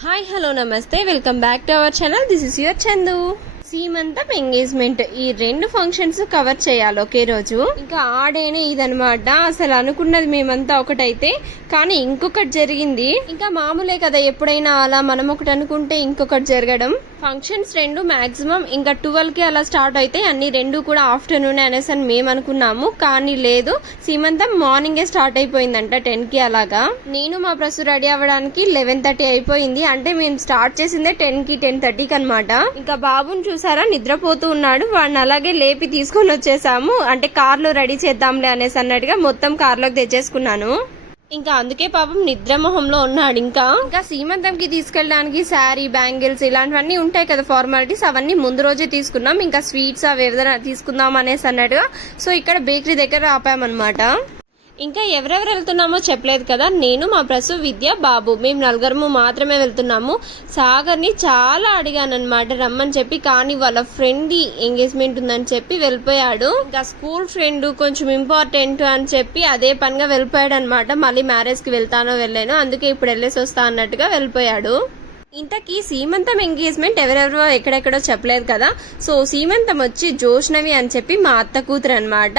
Hi, hello, namaste, welcome back to our channel. This is your Chandu. సీమంతం engagement. ఈ రెండు functions cover చేయాలి ఒకే రోజు. ఇంకా ఆడేనే ఇదనమాట అసలు అనుకున్నది మేమంతా ఒకటైతే కానీ ఇంకొకటి జరిగింది. ఇంకా మామూలే కదా ఎప్పుడైనా అలా మనం ఒకటి అనుకుంటే ఇంకొకటి జరగడం. ఫంక్షన్స్ రెండు మాక్సిమం ఇంకా ట్వెల్వ్కి అలా స్టార్ట్ అయితే అన్ని రెండు కూడా ఆఫ్టర్నూన్ అనేసి అని మేము అనుకున్నాము. కానీ లేదు సీమంతం మార్నింగే స్టార్ట్ అయిపోయిందంట టెన్కి అలాగా. నేను మా ప్రసు రెడీ అవ్వడానికి లెవెన్ థర్టీ అయిపోయింది. అంటే మేము స్టార్ట్ చేసిందే టెన్కి టెన్ థర్టీకి అనమాట ఇంకా బాబుని చూసారా? నిద్రపోతూ ఉన్నాడు. వాడిని అలాగే లేపి తీసుకొని వచ్చేసాము. అంటే కార్లో రెడీ చేద్దాంలే అనేసి అన్నట్టుగా మొత్తం కార్లోకి తెచ్చేసుకున్నాను. ఇంకా అందుకే పాపం నిద్ర మొహంలో ఉన్నాడు ఇంకా. ఇంకా సీమంతంకి తీసుకెళ్ళడానికి శారీ బ్యాంగిల్స్ ఇలాంటివన్నీ ఉంటాయి కదా ఫార్మాలిటీస్. అవన్నీ ముందు రోజే తీసుకున్నాం. ఇంకా స్వీట్స్ అవి ఏదైనా తీసుకుందాం అనేసి అన్నట్టుగా. సో ఇక్కడ బేకరీ దగ్గర ఆపామన్నమాట. ఇంకా ఎవరెవరు వెళ్తున్నామో చెప్పలేదు కదా. నేను మా ప్రసు విద్య బాబు. మేము నలుగురము మాత్రమే వెళ్తున్నాము. సాగర్ని చాలా అడిగానమాట రమ్మని చెప్పి కానీ వాళ్ళ ఫ్రెండ్ ఎంగేజ్మెంట్ ఉందని చెప్పి వెళ్ళిపోయాడు. ఇంకా స్కూల్ ఫ్రెండ్ కొంచెం ఇంపార్టెంట్ అని చెప్పి అదే పనిగా వెళ్ళిపోయాడు అనమాట మళ్ళీ మ్యారేజ్కి వెళ్తానో వెళ్ళాను అందుకే ఇప్పుడు వెళ్ళేసి వస్తా అన్నట్టుగా వెళ్ళిపోయాడు. ఇంతకీ సీమంతం ఎంగేజ్మెంట్ ఎవరెవరో ఎక్కడెక్కడో చెప్పలేదు కదా. సో సీమంతం వచ్చి జోష్నవి అని చెప్పి మా అత్త కూతురు అనమాట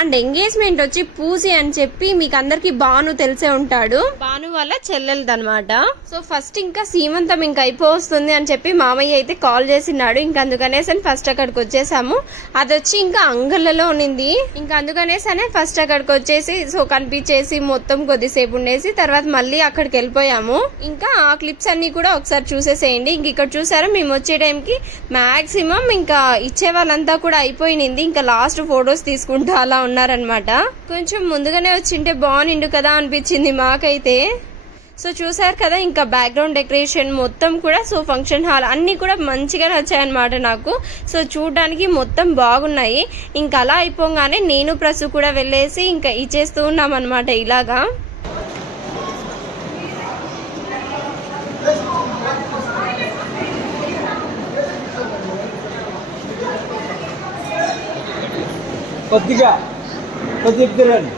అండ్ ఎంగేజ్మెంట్ వచ్చి పూజి అని చెప్పి మీకు అందరికి బాను తెలిసే ఉంటాడు. బాను వాళ్ళ చెల్లెలదనమాట సో ఫస్ట్ ఇంకా సీమంతం ఇంకా అయిపోతుంది అని చెప్పి మామయ్య అయితే కాల్ చేసినాడు ఇంకా అందుకనేసి ఫస్ట్ అక్కడికి వచ్చేసాము. అది వచ్చి ఇంకా అంగళ్ళలో ఉన్నింది. ఇంకా అందుకనేసనే ఫస్ట్ అక్కడికి వచ్చేసి సో కనిపించేసి మొత్తం కొద్దిసేపు ఉండేసి తర్వాత మళ్ళీ అక్కడికి వెళ్ళిపోయాము. ఇంకా ఆ క్లిప్స్ అన్ని కూడా ఒకసారి చూసేసేయండి. ఇంక ఇక్కడ చూసారా మేము వచ్చే టైంకి మ్యాక్సిమం ఇంకా ఇచ్చే వాళ్ళంతా కూడా అయిపోయినింది. ఇంకా లాస్ట్ ఫొటోస్ తీసుకుంటూ అలా ఉన్నారనమాట కొంచెం ముందుగానే వచ్చింటే బాగునిండు కదా అనిపించింది మాకైతే. సో చూసారు కదా ఇంకా బ్యాక్గ్రౌండ్ డెకరేషన్ మొత్తం కూడా సో ఫంక్షన్ హాల్ అన్నీ కూడా మంచిగా నచ్చాయన్నమాట నాకు. సో చూడడానికి మొత్తం బాగున్నాయి. ఇంకా అలా అయిపోగానే నేను ప్రసు కూడా వెళ్ళేసి ఇంకా ఇచ్చేస్తూ ఉన్నాం అనమాట ఇలాగా. కొద్దిగా కొద్దిగా రండి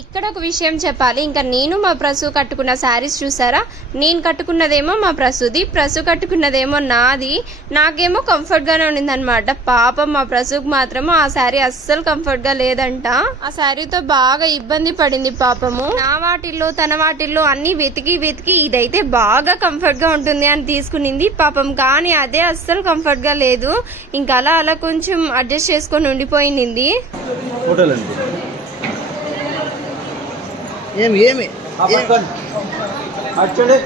ఇక్కడ ఒక విషయం చెప్పాలి. ఇంకా నేను మా ప్రసు కట్టుకున్న శారీస్ చూసారా? నేను కట్టుకున్నదేమో మా ప్రసుది ప్రసు కట్టుకున్నదేమో నాది. నాకేమో కంఫర్ట్గానే ఉండింది అనమాట పాపం మా ప్రసుకు మాత్రము ఆ శారీ అస్సలు కంఫర్ట్గా లేదంట. ఆ శారీతో బాగా ఇబ్బంది పడింది పాపము. నా వాటిల్లో తన వాటిల్లో అన్ని వెతికి వెతికి ఇదైతే బాగా కంఫర్ట్గా ఉంటుంది అని తీసుకునింది పాపం. కానీ అదే అస్సలు కంఫర్ట్గా లేదు. ఇంకా అలా అలా కొంచెం అడ్జస్ట్ చేసుకొని ఉండిపోయింది. అండి. ఏమి ఏమి? అచ్చడే.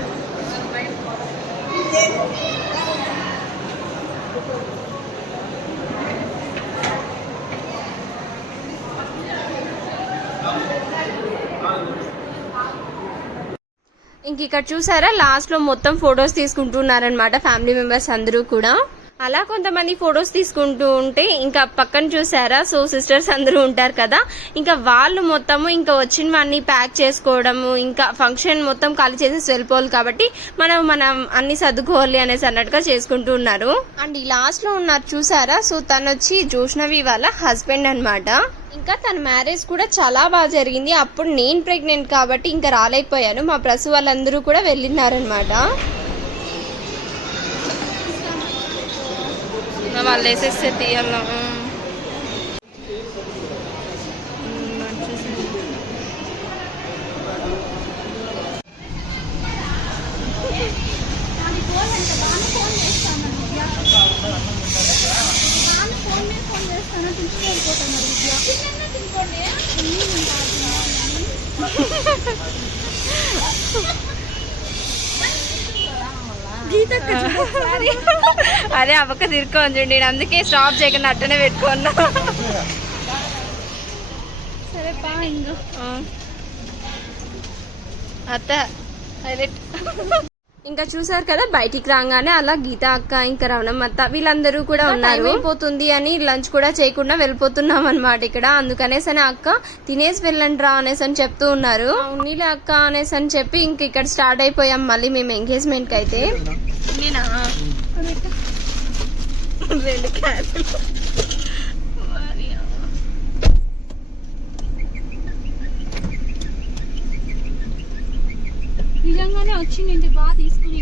ఇంక ఇక్కడ చూసారా లాస్ట్లో మొత్తం ఫొటోస్ తీసుకుంటున్నారనమాట ఫ్యామిలీ మెంబర్స్ అందరూ కూడా. అలా కొంతమంది ఫొటోస్ తీసుకుంటూ ఉంటే ఇంకా పక్కన చూసారా? సో సిస్టర్స్ అందరూ ఉంటారు కదా. ఇంకా వాళ్ళు మొత్తము ఇంకా వచ్చినవన్నీ ప్యాక్ చేసుకోవడము ఇంకా ఫంక్షన్ మొత్తం ఖాళీ చేసేసి వెళ్ళిపోవాలి కాబట్టి మనం మనం అన్ని సర్దుకోవాలి అనేసి అన్నట్టుగా చేసుకుంటూ ఉన్నారు. అండ్ ఈ లాస్ట్లో ఉన్నారు చూసారా? సో తను వచ్చి జోష్నవి వాళ్ళ హస్బెండ్ అనమాట ఇంకా తన మ్యారేజ్ కూడా చాలా బాగా జరిగింది. అప్పుడు నేను ప్రెగ్నెంట్ కాబట్టి ఇంకా రాలేకపోయాను. మా ప్రసు వాళ్ళందరూ కూడా వెళ్ళినారనమాట వాళ్ళు వేసేస్తే తీయాలి? అరే అవక్క తిరుక్కోని చూడండి నేను అందుకే స్టాప్ చేయకుండా అట్టనే పెట్టుకున్నా. సరే పా ఇంకో. ఆ. అత్త హైలైట్ ఇంకా చూసారు కదా బయటికి రాగానే అలా గీత అక్క ఇంకా రవణమ్మ అత్త వీళ్ళందరూ కూడా ఉన్నారు. అయిపోతుంది అని లంచ్ కూడా చేయకుండా వెళ్ళిపోతున్నాం అనమాట ఇక్కడ. అందుకనేసి అని అక్క తినేసి వెళ్ళండి రా అనేసి అని చెప్తూ ఉన్నారు. ఉన్నీలే అక్క అనేసి అని చెప్పి ఇంక ఇక్కడ స్టార్ట్ అయిపోయాం. మళ్ళీ మేము ఎంగేజ్మెంట్కి అయితే. నేనా? రెండు క్యాన్లు వచ్చింది బాగా తీసుకుని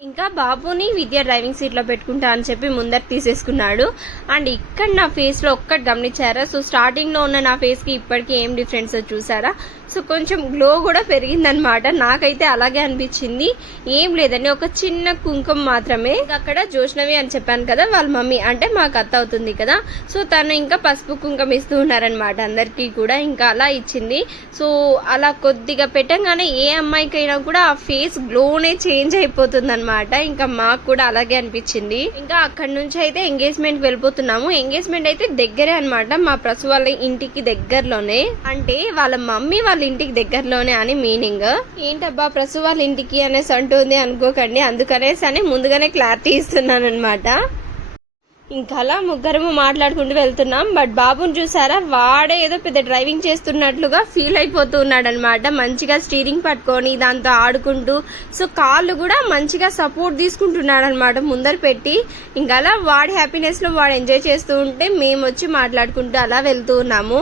ఇంకా బాబుని విద్య డ్రైవింగ్ సీట్లో పెట్టుకుంటా అని చెప్పి ముందర తీసేసుకున్నాడు. అండ్ ఇక్కడ నా ఫేస్లో ఒక్కటి గమనించారా? సో స్టార్టింగ్లో ఉన్న నా ఫేస్కి ఇప్పటికి ఏం డిఫరెన్స్ చూసారా? సో కొంచెం గ్లో కూడా పెరిగిందనమాట నాకైతే అలాగే అనిపించింది. ఏం లేదండి ఒక చిన్న కుంకుమ మాత్రమే. అక్కడ జోష్నవి అని చెప్పాను కదా వాళ్ళ మమ్మీ అంటే మాకు అత్త అవుతుంది కదా. సో తను ఇంకా పసుపు కుంకుమ ఇస్తూ ఉన్నారనమాట అందరికీ కూడా ఇంకా అలా ఇచ్చింది. సో అలా కొద్దిగా పెట్టంగానే ఏ అమ్మాయికైనా కూడా ఆ ఫేస్ గ్లోనే చేంజ్ అయిపోతుంది అనమాట ఇంకా మాకు కూడా అలాగే అనిపించింది. ఇంకా అక్కడ నుంచి అయితే ఎంగేజ్మెంట్ వెళ్ళిపోతున్నాము. ఎంగేజ్మెంట్ అయితే దగ్గరే అనమాట మా ప్రసు వాళ్ళ ఇంటికి దగ్గరలోనే. అంటే వాళ్ళ మమ్మీ వాళ్ళ ఇంటికి దగ్గరలోనే అని మీనింగ్. ఏంటబ్బా ప్రసు వాళ్ళ ఇంటికి అనేసి అంటుంది అనుకోకండి అందుకనేసి అని ముందుగానే క్లారిటీ ఇస్తున్నాను అనమాట ఇంకా అలా ముగ్గురము మాట్లాడుకుంటూ వెళ్తున్నాం బట్ బాబుని చూసారా వాడే ఏదో పెద్ద డ్రైవింగ్ చేస్తున్నట్లుగా ఫీల్ అయిపోతూ ఉన్నాడు అనమాట మంచిగా స్టీరింగ్ పట్టుకొని దాంతో ఆడుకుంటూ సో కాళ్ళు కూడా మంచిగా సపోర్ట్ తీసుకుంటున్నాడు అనమాట ముందర పెట్టి. ఇంకా అలా వాడి హ్యాపీనెస్లో వాడు ఎంజాయ్ చేస్తూ ఉంటే మేము వచ్చి మాట్లాడుకుంటూ అలా వెళ్తూ ఉన్నాము.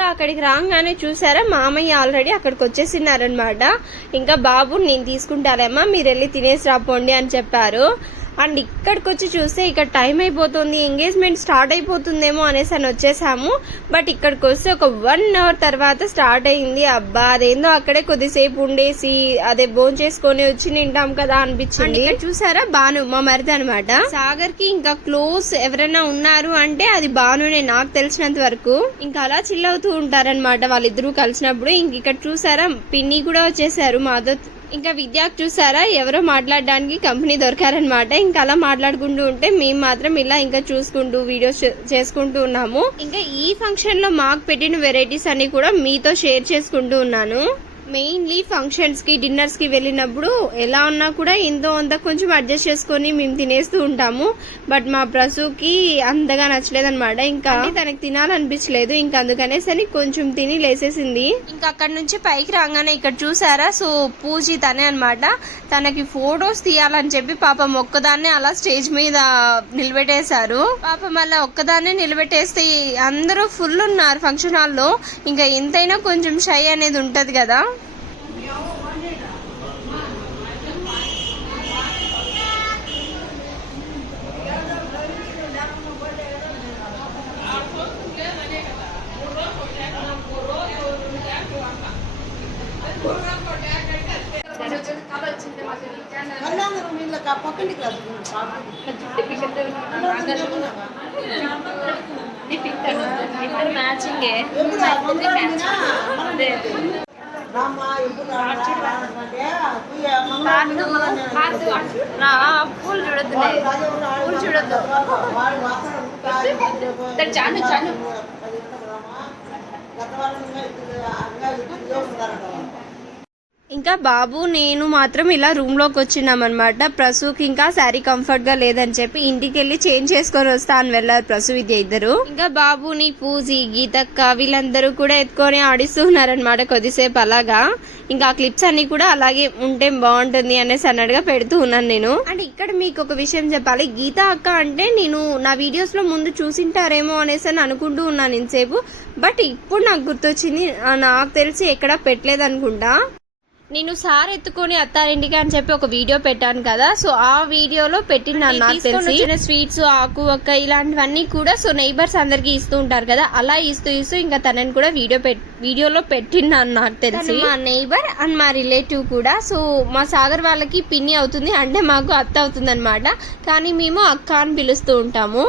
ఇంకా అక్కడికి రాగానే చూసారా? మామయ్య ఆల్రెడీ అక్కడికి వచ్చేసినారనమాట ఇంకా బాబు నేను తీసుకుంటారేమ్మా మీరు వెళ్ళి తినేసి రాపోండి అని చెప్పారు. అండ్ ఇక్కడికి వచ్చి చూస్తే ఇక్కడ టైం అయిపోతుంది ఎంగేజ్మెంట్ స్టార్ట్ అయిపోతుందేమో అనేసి అని వచ్చేసాము. బట్ ఇక్కడికి వస్తే ఒక వన్ అవర్ తర్వాత స్టార్ట్ అయింది. అబ్బా అదేందో అక్కడే కొద్దిసేపు ఉండేసి అదే భోజనం చేసుకొని వచ్చి నింటాం కదా అనిపించింది. ఇక్కడ చూసారా బాను మా మరిది అనమాట సాగర్కి ఇంకా క్లోజ్ ఎవరైనా ఉన్నారు అంటే అది బానునే నాకు తెలిసినంత వరకు. ఇంకా అలా చిల్ అవుతూ ఉంటారనమాట వాళ్ళిద్దరూ కలిసినప్పుడు. ఇంక ఇక్కడ చూసారా పిన్ని కూడా వచ్చేసారు మాతో ఇంకా విద్యాకు చూసారా? ఎవరో మాట్లాడడానికి కంపెనీ దొరికారనమాట ఇంకా అలా మాట్లాడుకుంటూ ఉంటే మేము మాత్రం ఇలా ఇంకా చూసుకుంటూ వీడియోస్ చేసుకుంటూ ఉన్నాము. ఇంకా ఈ ఫంక్షన్లో మాకు పెట్టిన వెరైటీస్ అన్ని కూడా మీతో షేర్ చేసుకుంటూ ఉన్నాను. మెయిన్లీ ఫంక్షన్స్కి డిన్నర్స్కి వెళ్ళినప్పుడు ఎలా ఉన్నా కూడా ఎంతో అంత కొంచెం అడ్జస్ట్ చేసుకొని మేము తినేస్తూ ఉంటాము. బట్ మా ప్రసూకి అంతగా నచ్చలేదన్నమాట. ఇంకా అంటే తనకి తినాలనిపించలేదు. ఇంకా అందుకనేసి అని కొంచెం తిని లేసేసింది. ఇంకా అక్కడ నుంచి పైకి రాగానే ఇక్కడ చూసారా? సో పూజి తనే అన్నమాట. తనకి ఫొటోస్ తీయాలని చెప్పి పాపం ఒక్కదాన్నే అలా స్టేజ్ మీద నిలబెట్టేశారు. పాపం అలా ఒక్కదాన్నే నిలబెట్టేస్తే అందరూ ఫుల్ ఉన్నారు ఫంక్షన్ హాల్లో. ఇంకా ఎంతైనా కొంచెం షై అనేది ఉంటది కదా. మ్యాచింగ్ పూలు చూడద్దు పూలు చూడద్దు చాలు చాలు ఇంకా బాబు నేను మాత్రం ఇలా రూమ్లోకి వచ్చినాం అనమాట ప్రసూకి ఇంకా శారీ కంఫర్ట్గా లేదని చెప్పి ఇంటికి వెళ్ళి చేంజ్ చేసుకొని వస్తా అని వెళ్ళారు ప్రసు విద్య ఇద్దరు. ఇంకా బాబుని పూజి గీతక్క వీళ్ళందరూ కూడా ఎత్తుకొని ఆడిస్తూ ఉన్నారనమాట కొద్దిసేపు అలాగా. ఇంకా ఆ క్లిప్స్ అన్ని కూడా అలాగే ఉంటే బాగుంటుంది అనేసి అన్నట్టుగా పెడుతూ ఉన్నాను నేను. అండ్ ఇక్కడ మీకు ఒక విషయం చెప్పాలి. గీత అక్క అంటే నేను నా వీడియోస్లో ముందు చూసింటారేమో అనేసి అని అనుకుంటూ ఉన్నాను ఇంతసేపు. బట్ ఇప్పుడు నాకు గుర్తొచ్చింది నాకు తెలిసి ఎక్కడా పెట్టలేదు అనుకుంటా నేను సార్ ఎత్తుకొని అత్తారింటికి అని చెప్పి ఒక వీడియో పెట్టాను కదా. సో ఆ వీడియోలో పెట్టినాను నాకు తెలిసి స్వీట్స్ ఆకు ఒక్క ఇలాంటివన్నీ కూడా సో నైబర్స్ అందరికి ఇస్తూ ఉంటారు కదా. అలా ఇస్తూ ఇస్తూ ఇంకా తనని కూడా వీడియో పెట్ వీడియోలో పెట్టినాను నాకు తెలిసి. మా నైబర్ అండ్ మా రిలేటివ్ కూడా. సో మా సాగర్ వాళ్ళకి పిన్ని అవుతుంది అంటే మాకు అత్త అవుతుంది అనమాట కానీ మేము అక్క అని పిలుస్తూ ఉంటాము.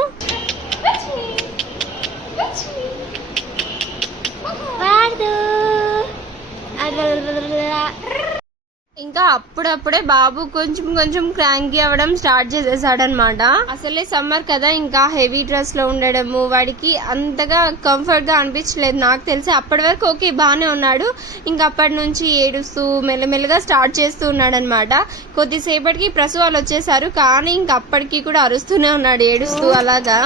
ఇంకా అప్పుడప్పుడే బాబు కొంచెం కొంచెం క్రాంకీ అవ్వడం స్టార్ట్ చేసేసాడనమాట అసలే సమ్మర్ కదా ఇంకా హెవీ డ్రెస్లో ఉండడము వాడికి అంతగా కంఫర్ట్గా అనిపించలేదు. నాకు తెలిసి అప్పటి వరకు ఓకే బాగానే ఉన్నాడు. ఇంకా అప్పటి నుంచి ఏడుస్తూ మెల్లమెల్లగా స్టార్ట్ చేస్తూ ఉన్నాడు అనమాట కొద్దిసేపటికి ప్రసవాలు వచ్చేసారు కానీ ఇంకా అప్పటికి కూడా అరుస్తూనే ఉన్నాడు ఏడుస్తూ అలాగా.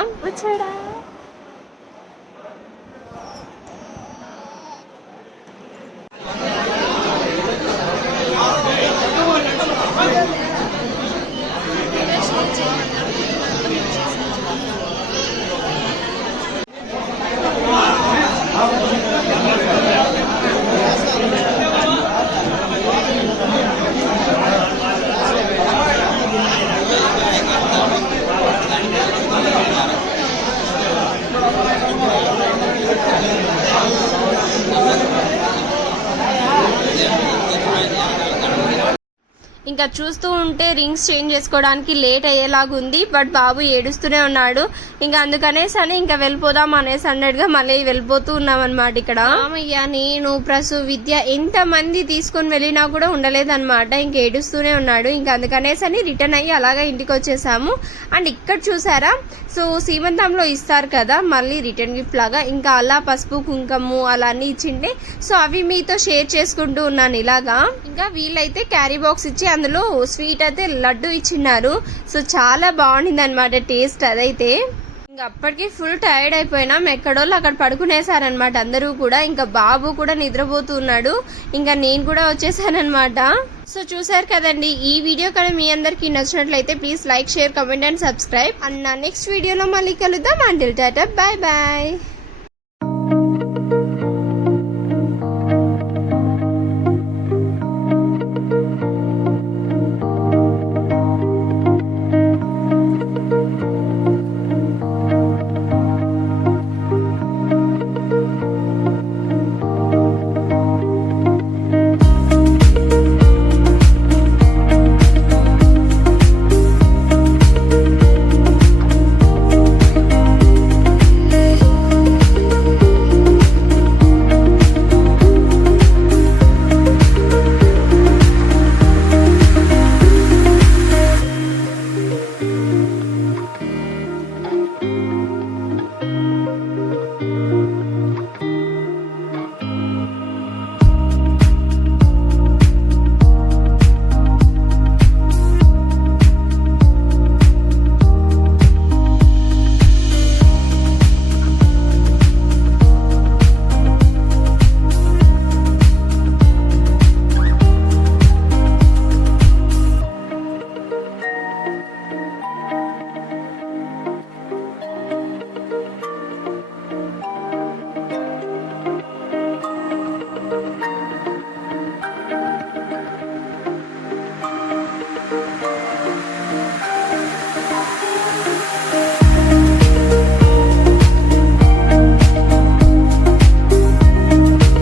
ఇంకా చూస్తూ ఉంటే రింగ్స్ చేంజ్ చేసుకోవడానికి లేట్ అయ్యేలాగా ఉంది బట్ బాబు ఏడుస్తూనే ఉన్నాడు. ఇంకా అందుకనేసి అని ఇంకా వెళ్ళిపోదాం అనేసి అన్నట్టుగా మళ్ళీ వెళ్ళిపోతూ ఉన్నాం అనమాట ఇక్కడ. రామయ్య నేను ప్రసు విద్య ఎంత మంది తీసుకొని వెళ్ళినా కూడా ఉండలేదన్నమాట. ఇంకా ఏడుస్తూనే ఉన్నాడు. ఇంకా అందుకనేసి అని రిటర్న్ అయ్యి అలాగా ఇంటికి వచ్చేసాము. అండ్ ఇక్కడ చూసారా? సో సీమంతంలో ఇస్తారు కదా మళ్ళీ రిటర్న్ గిఫ్ట్ లాగా. ఇంకా అలా పసుపు కుంకుమ అలా అన్ని ఇచ్చిండే సో అవి మీతో షేర్ చేసుకుంటూ ఉన్నాను ఇలాగా. ఇంకా వీళ్ళైతే క్యారీ బాక్స్ ఇచ్చి అందులో స్వీట్ అయితే లడ్డు ఇచ్చిన్నారు. సో చాలా బాగుండింది అనమాట టేస్ట్ అదైతే. ఇంకా అప్పటికి ఫుల్ టైర్డ్ అయిపోయినాం. ఎక్కడోళ్ళు అక్కడ పడుకునేసారనమాట అందరూ కూడా ఇంకా బాబు కూడా నిద్రపోతున్నాడు ఇంకా నేను కూడా వచ్చేసానమాట సో చూసారు కదండి ఈ వీడియో కానీ మీ అందరికి నచ్చినట్లయితే please like share comment and subscribe and నా నెక్స్ట్ వీడియోలో మళ్ళీ కలుద్దాం. Until Tata bye bye